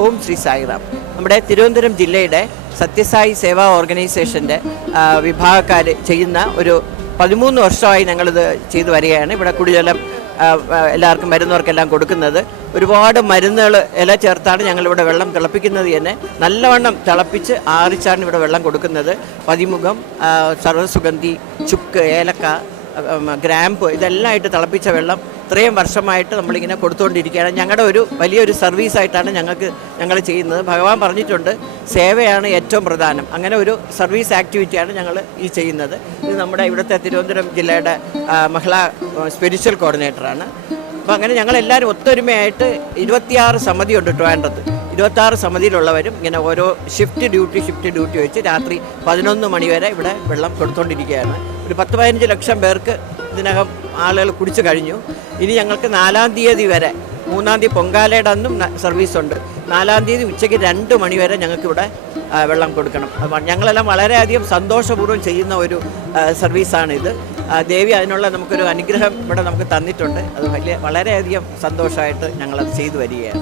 ഓം ശ്രീ സായിറാം. നമ്മുടെ തിരുവനന്തപുരം ജില്ലയുടെ സത്യസായി സേവാ ഓർഗനൈസേഷൻ്റെ വിഭാഗക്കാർ ചെയ്യുന്ന ഒരു 13 വർഷമായി ഞങ്ങളിത് ചെയ്തു വരികയാണ്. ഇവിടെ കുടിജലം എല്ലാവർക്കും വരുന്നവർക്കെല്ലാം കൊടുക്കുന്നത്. ഒരുപാട് മരുന്നുകൾ ഇല ചേർത്താണ് ഞങ്ങളിവിടെ വെള്ളം തിളപ്പിക്കുന്നത് തന്നെ. നല്ലവണ്ണം തിളപ്പിച്ച് ആറിച്ചാണ് ഇവിടെ വെള്ളം കൊടുക്കുന്നത്. പതിമുഖം, സർവ്വസുഗന്ധി, ചുക്ക്, ഏലക്ക, ഗ്രാമ്പ് ഇതെല്ലാം ആയിട്ട് തിളപ്പിച്ച വെള്ളം ഇത്രയും വർഷമായിട്ട് നമ്മളിങ്ങനെ കൊടുത്തുകൊണ്ടിരിക്കുകയാണ്. ഞങ്ങളുടെ ഒരു വലിയൊരു സർവീസായിട്ടാണ് ഞങ്ങൾ ചെയ്യുന്നത്. ഭഗവാൻ പറഞ്ഞിട്ടുണ്ട്, സേവയാണ് ഏറ്റവും പ്രധാനം. അങ്ങനെ ഒരു സർവീസ് ആക്ടിവിറ്റിയാണ് ഞങ്ങൾ ഈ ചെയ്യുന്നത്. ഇത് നമ്മുടെ ഇവിടുത്തെ തിരുവനന്തപുരം ജില്ലയുടെ മഹിളാ സ്പിരിച്വൽ കോർഡിനേറ്ററാണ്. അപ്പോൾ അങ്ങനെ ഞങ്ങളെല്ലാവരും ഒത്തൊരുമയായിട്ട് 26 സമിതിയുണ്ട് ട്രിവാൻഡ്രത്ത്. 26 സമിതിയിലുള്ളവരും ഇങ്ങനെ ഓരോ ഷിഫ്റ്റ് ഡ്യൂട്ടി വെച്ച് രാത്രി 11 മണി വരെ ഇവിടെ വെള്ളം കൊടുത്തുകൊണ്ടിരിക്കുകയാണ്. ഒരു 10-15 ലക്ഷം പേർക്ക് ഇതിനകം ആളുകൾ കുടിച്ചു കഴിഞ്ഞു. ഇനി ഞങ്ങൾക്ക് 4-ാം തീയതി വരെ, 3-ാം തീയതി പൊങ്കാലയുടെ അന്നും സർവീസുണ്ട്. 4-ാം തീയതി ഉച്ചയ്ക്ക് 2 മണി വരെ ഞങ്ങൾക്കിവിടെ വെള്ളം കൊടുക്കണം. ഞങ്ങളെല്ലാം വളരെയധികം സന്തോഷപൂർവ്വം ചെയ്യുന്ന ഒരു സർവീസാണിത്. ദേവി അതിനുള്ള നമുക്കൊരു അനുഗ്രഹം ഇവിടെ നമുക്ക് തന്നിട്ടുണ്ട്. അത് വളരെയധികം സന്തോഷമായിട്ട് ഞങ്ങളത് ചെയ്തു വരികയാണ്.